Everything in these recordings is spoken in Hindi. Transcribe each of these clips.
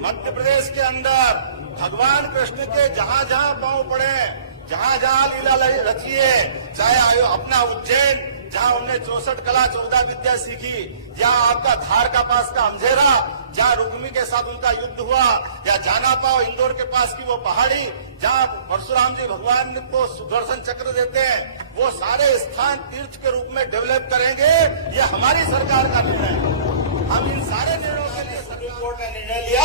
मध्य प्रदेश के अंदर भगवान कृष्ण के जहाँ जहाँ पांव पड़े, जहाँ जहाँ लीला रची है, चाहे अपना उज्जैन जहाँ उन्होंने 64 कला 14 विद्या सीखी, जहाँ आपका धार का पास का अमझेरा जहाँ रुक्मी के साथ उनका युद्ध हुआ, या जाना पाओ इंदौर के पास की वो पहाड़ी जहाँ परशुराम जी भगवान को सुदर्शन चक्र देते हैं, वो सारे स्थान तीर्थ के रूप में डेवलप करेंगे। ये हमारी सरकार का निर्णय है। हम इन सारे निर्णयों के लिए सुप्रीम कोर्ट ने निर्णय लिया,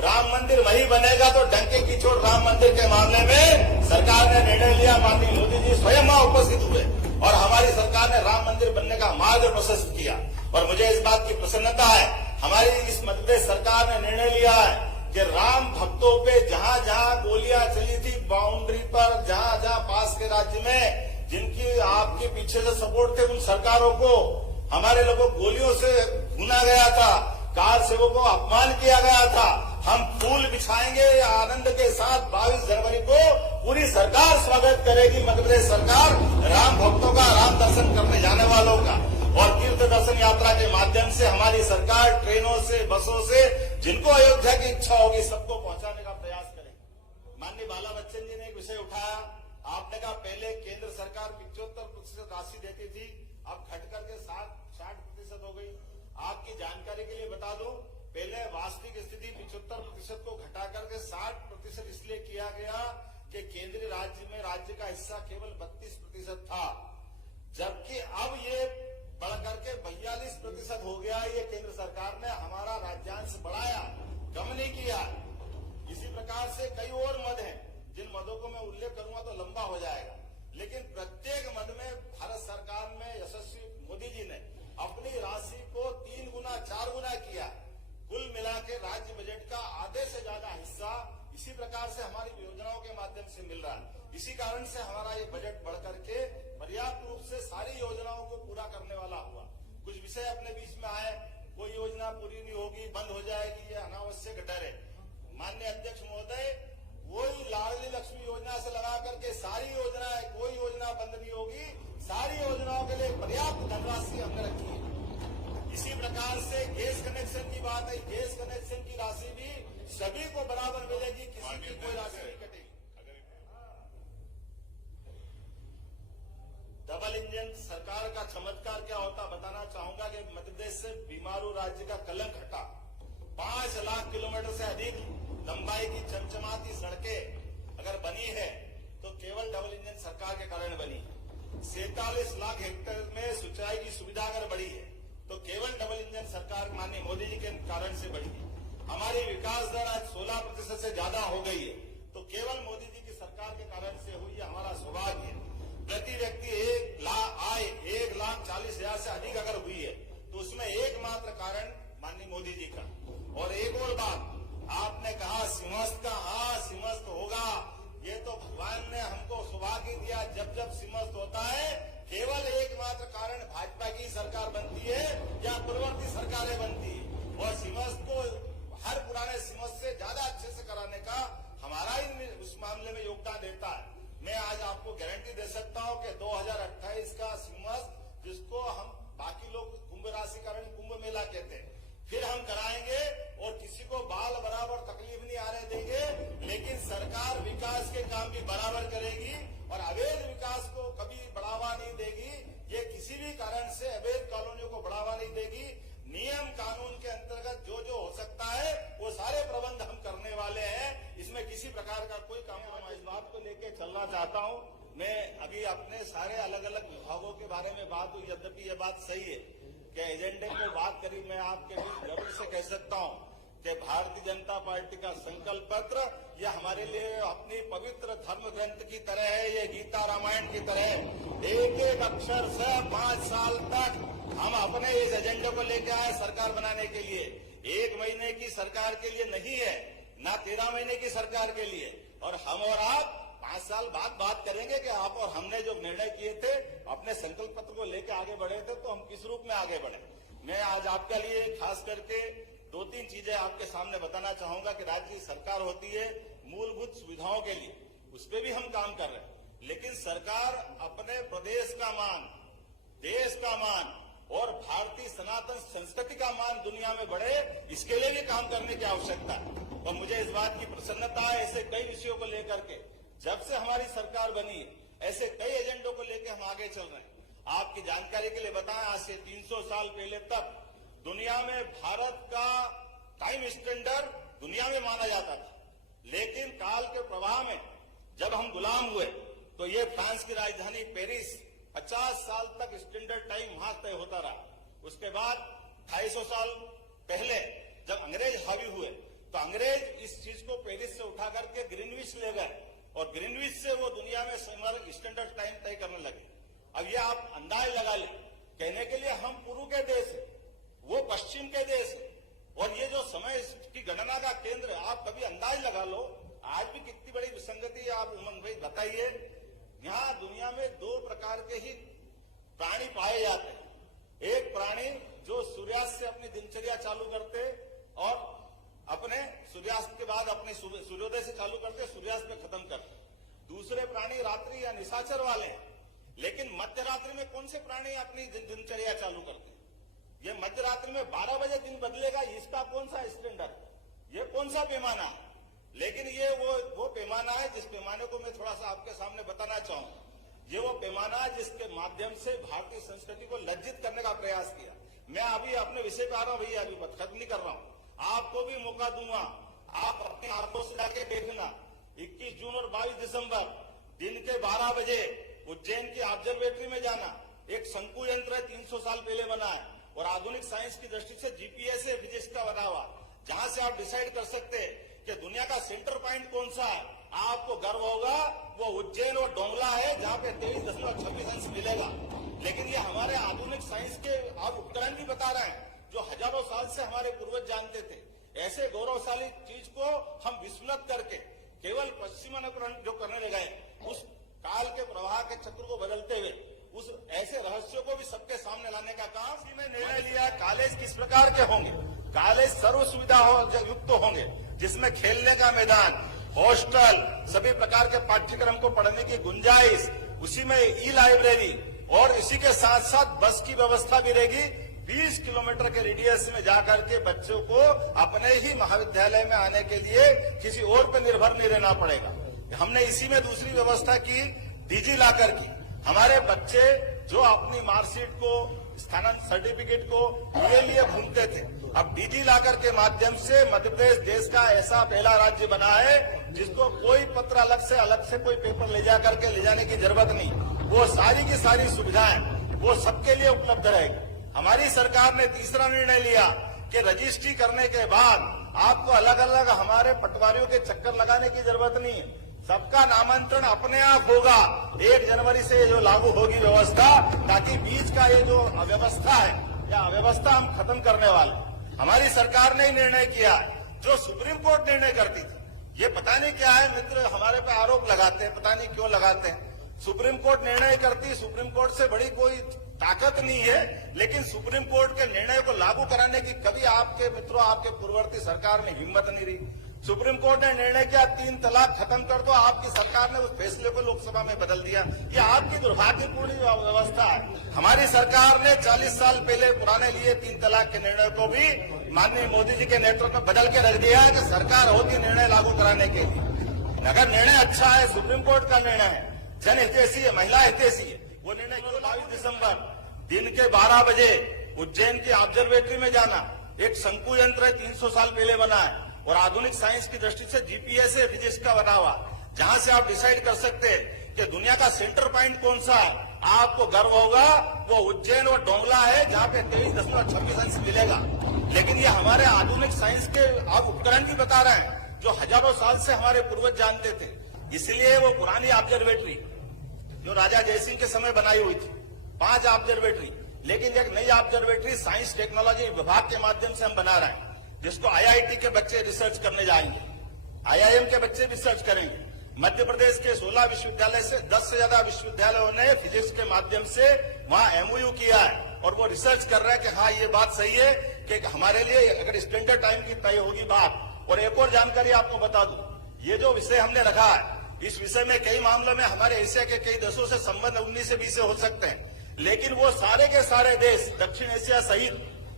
राम मंदिर वही बनेगा। तो डंके की चोट राम मंदिर के मामले में सरकार ने निर्णय लिया। माननीय मोदी जी स्वयं वहां उपस्थित हुए और हमारी सरकार ने राम मंदिर बनने का मार्ग प्रशस्त किया। और मुझे इस बात की प्रसन्नता है, हमारी इस मध्य प्रदेश सरकार ने निर्णय लिया है कि राम भक्तों पे जहां जहां गोलियां चली थी बाउंड्री पर, जहां जहां पास के राज्य में जिनकी आपके पीछे से सपोर्ट थे, उन सरकारों को हमारे लोगों गोलियों से भूना गया था, कार सेवकों को अपमान किया गया था। हम फूल बिछाएंगे आनंद के साथ 22 जनवरी को पूरी सरकार स्वागत करेगी। मध्य प्रदेश सरकार राम भक्तों का, राम दर्शन करने जाने वालों का, और तीर्थ दर्शन यात्रा के माध्यम से हमारी सरकार ट्रेनों से, बसों से जिनको अयोध्या की इच्छा होगी सबको पहुंचाने का प्रयास करेगी। माननीय बाला बच्चन जी ने एक विषय उठाया, आपने कहा पहले केंद्र सरकार 75% राशि देती थी, अब घट करके 60% हो गई। आपकी जानकारी के लिए बता दूं, पहले वास्तविक स्थिति 75% को घटा करके 60% इसलिए किया गया कि केंद्रीय राज्य में राज्य का हिस्सा केवल 32% था, जबकि अब ये बढ़ करके 42% हो गया। ये केंद्र सरकार ने हमारा राज्यांश बढ़ाया, कम नहीं किया। इसी प्रकार से कई और मद हैं, जिन मदों को मैं उल्लेख करूंगा तो लंबा हो जाएगा, लेकिन प्रत्येक मद में भारत सरकार में यशस्वी मोदी जी ने अपनी राशि को 3 गुना 4 गुना किया। कुल मिला के राज्य बजट का आधे से ज्यादा हिस्सा इसी प्रकार से हमारी योजनाओं के माध्यम से मिल रहा है। इसी कारण से हमारा ये बजट बढ़ करके पर्याप्त रूप से सारी योजनाओं को पूरा करने वाला हुआ। कुछ विषय अपने बीच में आए, कोई योजना पूरी नहीं होगी, बंद हो जाएगी, ये अनावश्यक डर है। माननीय अध्यक्ष महोदय, वही लाडली लक्ष्मी योजना से लगा करके सारी योजनाएं, कोई योजना बंद नहीं होगी, सारी योजनाओं के लिए पर्याप्त धनराशि हमने रखी है। इसी प्रकार से गैस कनेक्शन की बात है, गैस कनेक्शन की राशि भी सभी को बराबर मिलेगी, किसी की कोई राशि नहीं कटेगी। डबल इंजन सरकार का चमत्कार क्या होता बताना चाहूंगा कि मध्य प्रदेश से बीमारू राज्य का कलंक हटा। 5 लाख किलोमीटर से अधिक लंबाई की चमचमाती सड़कें अगर बनी है तो केवल डबल इंजन सरकार के कारण बनी है। 47 लाख हेक्टेयर में सिंचाई की सुविधा अगर बढ़ी है तो केवल डबल इंजन सरकार माननीय मोदी जी के कारण से बढ़ी है। हमारी विकास दर आज 16% से ज्यादा हो गई है तो केवल मोदी जी की सरकार के कारण से हुई है। हमारा सौभाग्य है। प्रति व्यक्ति 1,40,000 से अधिक अगर हुई है तो उसमें एकमात्र कारण माननीय मोदी जी का। और एक और बात, आपने कहा सिंहस्थ का, सिंहस्थ होगा, ये तो भगवान ने हमको सौभाग्य दिया। जब जब सिंहस्थ होता है केवल एकमात्र कारण भाजपा की सरकार बनती है या पूर्ववर्ती सरकारें बनती है, और सिंहस्थ को हर पुराने सिंहस्थ से ज्यादा अच्छे से कराने का हमारा ही उस मामले में योगदान रहता है। मैं आज आपको गारंटी दे सकता हूं कि 2028 का सिंहस्थ, जिसको हम बाकी लोग कुंभ राशिकरण कुंभ मेला कहते हैं, फिर हम कराएंगे और किसी को बाल बराबर तकलीफ नहीं आने देंगे। लेकिन सरकार विकास के काम भी बराबर करेगी और अवैध विकास को कभी बढ़ावा नहीं देगी। ये किसी भी कारण से अवैध कॉलोनियों को बढ़ावा नहीं देगी। नियम कानून के अंतर्गत जो जो हो सकता है वो सारे प्रबंध हम करने वाले हैं। इसमें किसी प्रकार का कोई कॉम्प्रोमाइज बात को लेके चलना चाहता हूं। मैं अभी अपने सारे अलग अलग विभागों के बारे में बात हुई, यद्यपि ये बात सही है कि एजेंडे को बात करी। मैं आपके बीच गर्व से कह सकता हूं कि भारतीय जनता पार्टी का संकल्प पत्र यह हमारे लिए अपनी पवित्र धर्म ग्रंथ की तरह है। ये गीता रामायण की तरह है। एक एक अक्षर से 5 साल तक हम अपने इस एजेंडे को लेकर आए सरकार बनाने के लिए। 1 महीने की सरकार के लिए नहीं है, ना 13 महीने की सरकार के लिए। और हम और आप 5 साल बाद बात करेंगे कि आप और हमने जो निर्णय किए थे, अपने संकल्प पत्र को लेकर आगे बढ़े थे, तो हम किस रूप में आगे बढ़े। मैं आज आपके लिए खास करके 2-3 चीजें आपके सामने बताना चाहूंगा कि राज्य की सरकार होती है मूलभूत सुविधाओं के लिए, उस पर भी हम काम कर रहे हैं। लेकिन सरकार अपने प्रदेश का मान, देश का मान और भारतीय सनातन संस्कृति का मान दुनिया में बढ़े, इसके लिए भी काम करने की आवश्यकता है। और मुझे इस बात की प्रसन्नता है, ऐसे कई विषयों को लेकर के जब से हमारी सरकार बनी है, ऐसे कई एजेंडों को लेकर हम आगे चल रहे हैं। आपकी जानकारी के लिए बताएं, आज से 300 साल पहले तक दुनिया में भारत का टाइम स्टैंडर्ड दुनिया में माना जाता था, लेकिन काल के प्रवाह में जब हम गुलाम हुए तो ये फ्रांस की राजधानी पेरिस 50 साल तक स्टैंडर्ड टाइम वहां तय होता रहा। उसके बाद 250 साल पहले जब अंग्रेज हावी हुए तो अंग्रेज इस चीज को पेरिस से उठा करके ग्रीनविच ले गए और ग्रीनविच से वो दुनिया में स्टैंडर्ड टाइम तय करने लगे। अब ये आप अंदाज लगा लें, कहने के लिए हम पूर्व के देश है, वो पश्चिम के देश है, और ये जो समय की गणना का केंद्र है, आप कभी अंदाज लगा लो आज भी कितनी बड़ी विसंगति है। आप उमंग भाई बताइए, यहाँ दुनिया में 2 प्रकार के ही प्राणी पाए जाते हैं। एक प्राणी जो सूर्यास्त से अपनी दिनचर्या चालू करते और अपने सूर्यास्त के बाद अपने सूर्योदय से चालू करते, सूर्यास्त में खत्म करते। दूसरे प्राणी रात्रि या निशाचर वाले हैं, लेकिन मध्य रात्रि में कौन से प्राणी अपनी दिनचर्या चालू करते हैं? ये मध्य रात्रि में 12 बजे दिन बदलेगा, इसका कौन सा स्टैंडर्ड, ये कौन सा पैमाना है? लेकिन ये वो पैमाना है जिस पैमाने को मैं थोड़ा सा आपके सामने बताना चाहूंगा। ये वो पैमाना है जिसके माध्यम से भारतीय संस्कृति को लज्जित करने का प्रयास किया। मैं अभी अपने विषय पे आ रहा हूं भैया, अभी खत्म नहीं कर रहा हूं, आपको भी मौका दूंगा, आप अपनी आंखों से जाके देखना। 21 जून और 22 दिसंबर दिन के 12 बजे उज्जैन की ऑब्जर्वेटरी में जाना। एक शंकु यंत्र है, 300 साल पहले बना है और आधुनिक साइंस की दृष्टि से जीपीएस है, फिजिक्स का बना हुआ, जहां से आप डिसाइड कर सकते हैं कि दुनिया का सेंटर पॉइंट कौन सा है। आपको गर्व होगा वो उज्जैन और डोंगला है, जहां पे 23.26 अंश मिलेगा। लेकिन ये हमारे आधुनिक साइंस के आप उपकरण भी बता रहे हैं जो हजारों साल से हमारे पूर्वज जानते थे। ऐसे गौरवशाली चीज को हम विस्मृत करके केवल पश्चिमानुकरण जो करने लगे, उस काल के प्रवाह के चक्र को बदलते हुए उस ऐसे रहस्यों को भी सबके सामने लाने का काम इसी में निर्णय लिया। कॉलेज किस प्रकार के होंगे? कॉलेज सर्व सुविधा युक्त होंगे, जिसमें खेलने का मैदान, हॉस्टल, सभी प्रकार के पाठ्यक्रम को पढ़ने की गुंजाइश, उसी में ई लाइब्रेरी और इसी के साथ साथ बस की व्यवस्था भी रहेगी। 20 किलोमीटर के रेडियस में जाकर के बच्चों को अपने ही महाविद्यालय में आने के लिए किसी और पर निर्भर नहीं रहना पड़ेगा। हमने इसी में दूसरी व्यवस्था की, डिजी लॉकर की। हमारे बच्चे जो अपनी मार्कशीट को, स्थानांतरण सर्टिफिकेट को लिए घूमते थे, अब डिजी लॉकर के माध्यम से मध्य प्रदेश देश का ऐसा पहला राज्य बना है जिसको कोई पत्र अलग से कोई पेपर ले जाने की जरूरत नहीं। वो सारी की सारी सुविधाएं वो सबके लिए उपलब्ध रहेगी। हमारी सरकार ने तीसरा निर्णय लिया कि रजिस्ट्री करने के बाद आपको अलग अलग हमारे पटवारियों के चक्कर लगाने की जरूरत नहीं है, सबका नामांतरण अपने आप होगा। 1 जनवरी से जो लागू होगी व्यवस्था, ताकि बीच का ये जो अव्यवस्था है या अव्यवस्था हम खत्म करने वाले। हमारी सरकार ने ही निर्णय किया जो सुप्रीम कोर्ट निर्णय करती थी। ये पता नहीं क्या है, मित्र हमारे पे आरोप लगाते हैं, पता नहीं क्यों लगाते हैं। सुप्रीम कोर्ट निर्णय करती, सुप्रीम कोर्ट से बड़ी कोई ताकत नहीं है, लेकिन सुप्रीम कोर्ट के निर्णय को लागू कराने की कभी आपके मित्रों, आपके पूर्ववर्ती सरकार में हिम्मत नहीं रही। सुप्रीम कोर्ट ने निर्णय किया 3 तलाक खत्म कर दो, आपकी सरकार ने उस फैसले को लोकसभा में बदल दिया। ये आपकी दुर्भाग्यपूर्ण व्यवस्था है। हमारी सरकार ने 40 साल पहले पुराने लिए 3 तलाक के निर्णय को भी माननीय मोदी जी के नेतृत्व में बदल के रख दिया है कि सरकार होगी निर्णय लागू कराने के लिए। अगर निर्णय अच्छा है, सुप्रीम कोर्ट का निर्णय है, जनहितैषी है, महिला हितैषी है, वो निर्णय 22 दिसंबर दिन के 12 बजे उज्जैन की ऑब्जर्वेटरी में जाना। एक शंकु यंत्र है, 300 साल पहले बना है और आधुनिक साइंस की दृष्टि से जीपीएस है, फिजिक्स का बना हुआ, जहां से आप डिसाइड कर सकते हैं कि दुनिया का सेंटर पॉइंट कौन सा है। आपको गर्व होगा वो उज्जैन और डोंगला है, जहां पे 23.26 अंश मिलेगा। लेकिन ये हमारे आधुनिक साइंस के आप उपकरण भी बता रहे हैं जो हजारों साल से हमारे पूर्वज जानते थे। इसलिए वो पुरानी ऑब्जर्वेटरी जो राजा जयसिंह के समय बनाई हुई थी, 5 ऑब्जर्वेटरी, लेकिन एक नई ऑब्जर्वेटरी साइंस टेक्नोलॉजी विभाग के माध्यम से हम बना रहे हैं, जिसको आईआईटी के बच्चे रिसर्च करने जाएंगे, आईआईएम के बच्चे रिसर्च करेंगे। मध्य प्रदेश के 16 विश्वविद्यालय से 10 से ज्यादा विश्वविद्यालयों ने फिजिक्स के माध्यम से वहां एमओयू किया है और वो रिसर्च कर रहे हैं कि हाँ ये बात सही है कि हमारे लिए अगर स्टैंडर्ड टाइम की तय होगी बात। और एक और जानकारी आपको बता दूं, ये जो विषय हमने रखा है, इस विषय में कई मामलों में हमारे एशिया के कई देशों से संबंध 19 से 20 से हो सकते हैं, लेकिन वो सारे के सारे देश दक्षिण एशिया सहित,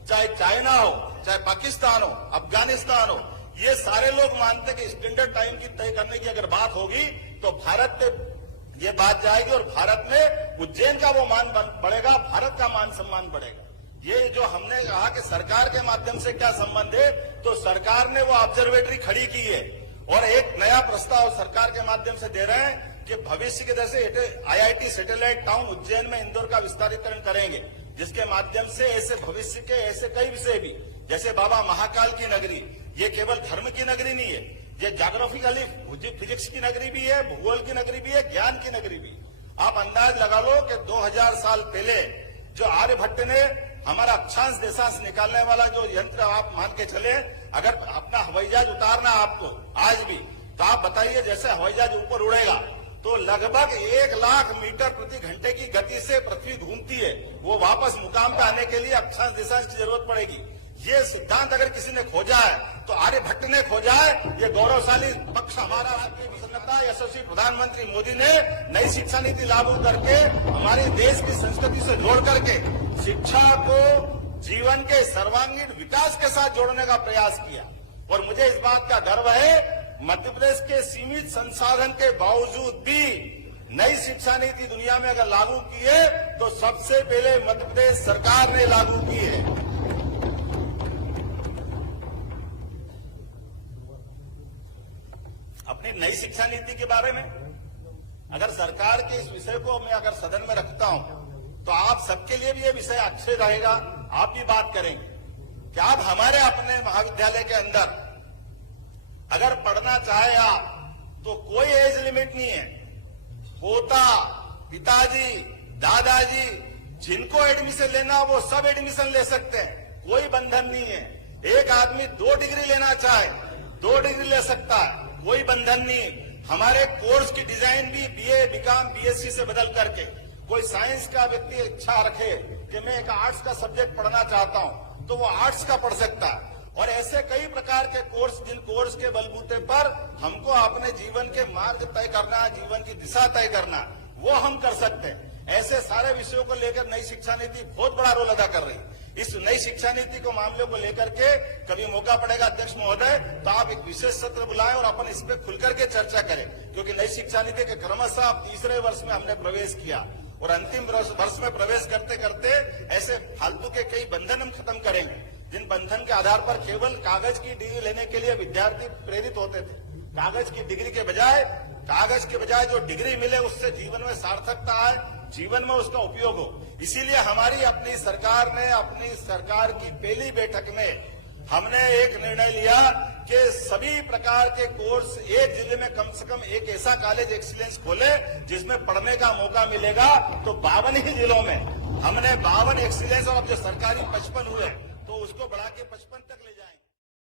चाहे चाइना हो, चाहे पाकिस्तान हो, अफगानिस्तान हो, ये सारे लोग मानते कि स्टैंडर्ड टाइम की तय करने की अगर बात होगी तो भारत पे ये बात जाएगी और भारत में उज्जैन का वो मान बढ़ेगा, भारत का मान सम्मान बढ़ेगा। ये जो हमने कहा कि सरकार के माध्यम से क्या संबंध है, तो सरकार ने वो ऑब्जर्वेटरी खड़ी की है और एक नया प्रस्ताव सरकार के माध्यम से दे रहे हैं कि भविष्य के जैसे IIT सैटेलाइट टाउन उज्जैन में इंदौर का विस्तारीकरण करेंगे, जिसके माध्यम से ऐसे भविष्य के ऐसे कई विषय भी, जैसे बाबा महाकाल की नगरी, ये केवल धर्म की नगरी नहीं है, ये ज्योग्राफिकली फिजिक्स की नगरी भी है, भूगोल की नगरी भी है, ज्ञान की नगरी भी। आप अंदाज लगा लो कि 2000 साल पहले जो आर्यभट्ट ने हमारा अक्षांश देशांश निकालने वाला जो यंत्र, आप मान के चले, अगर अपना हवाई जहाज उतारना आपको आज भी, तो आप बताइए जैसे हवाई जहाज ऊपर उड़ेगा तो लगभग 1 लाख मीटर प्रति घंटे की गति से पृथ्वी घूमती है, वो वापस मुकाम पे आने के लिए अक्षांश देशांश की जरूरत पड़ेगी। ये सिद्धांत अगर किसी ने खोजा है तो आर्यभट्ट ने खोजा है। ये गौरवशाली पक्ष हमारा आपकी प्रसन्नता, यशस्वी प्रधानमंत्री मोदी ने नई शिक्षा नीति लागू करके हमारे देश की संस्कृति से जोड़ करके शिक्षा को जीवन के सर्वांगीण विकास के साथ जोड़ने का प्रयास किया। और मुझे इस बात का गर्व है, मध्य प्रदेश के सीमित संसाधन के बावजूद भी नई शिक्षा नीति दुनिया में अगर लागू की है तो सबसे पहले मध्य प्रदेश सरकार ने लागू की है। अपनी नई शिक्षा नीति के बारे में अगर सरकार के इस विषय को मैं अगर सदन में रखता हूं तो आप सबके लिए भी ये विषय अच्छे रहेगा, आप भी बात करेंगे कि आप हमारे अपने महाविद्यालय के अंदर अगर पढ़ना चाहे आप तो कोई एज लिमिट नहीं है। पोता, पिताजी, दादाजी, जिनको एडमिशन लेना वो सब एडमिशन ले सकते हैं, कोई बंधन नहीं है। एक आदमी 2 डिग्री लेना चाहे 2 डिग्री ले सकता है, कोई बंधन नहीं। हमारे कोर्स की डिजाइन भी BA, BCom, BSc से बदल करके, कोई साइंस का व्यक्ति इच्छा रखे कि मैं एक आर्ट्स का सब्जेक्ट पढ़ना चाहता हूं तो वो आर्ट्स का पढ़ सकता है। और ऐसे कई प्रकार के कोर्स, जिन कोर्स के बलबूते पर हमको अपने जीवन के मार्ग तय करना, जीवन की दिशा तय करना, वो हम कर सकते हैं। ऐसे सारे विषयों को लेकर नई शिक्षा नीति बहुत बड़ा रोल अदा कर रही है। इस नई शिक्षा नीति को मामले को लेकर के कभी मौका पड़ेगा अध्यक्ष महोदय तो आप एक विशेष सत्र बुलाएं और अपन इस पे खुल करके चर्चा करें, क्योंकि नई शिक्षा नीति के क्रमशः अब 3रे वर्ष में हमने प्रवेश किया और अंतिम वर्ष में प्रवेश करते करते ऐसे फालतू के कई बंधन हम खत्म करेंगे, जिन बंधन के आधार पर केवल कागज की डिग्री लेने के लिए विद्यार्थी प्रेरित होते थे। कागज की डिग्री के बजाय जो डिग्री मिले उससे जीवन में सार्थकता आए, जीवन में उसका उपयोग हो। इसीलिए हमारी अपनी सरकार ने अपनी सरकार की पहली बैठक में हमने एक निर्णय लिया कि सभी प्रकार के कोर्स एक जिले में कम से कम एक ऐसा कॉलेज एक्सीलेंस खोले जिसमें पढ़ने का मौका मिलेगा। तो 52 ही जिलों में हमने 52 एक्सीलेंस और अब जो सरकारी 55 हुए तो उसको बढ़ा के 55 तक ले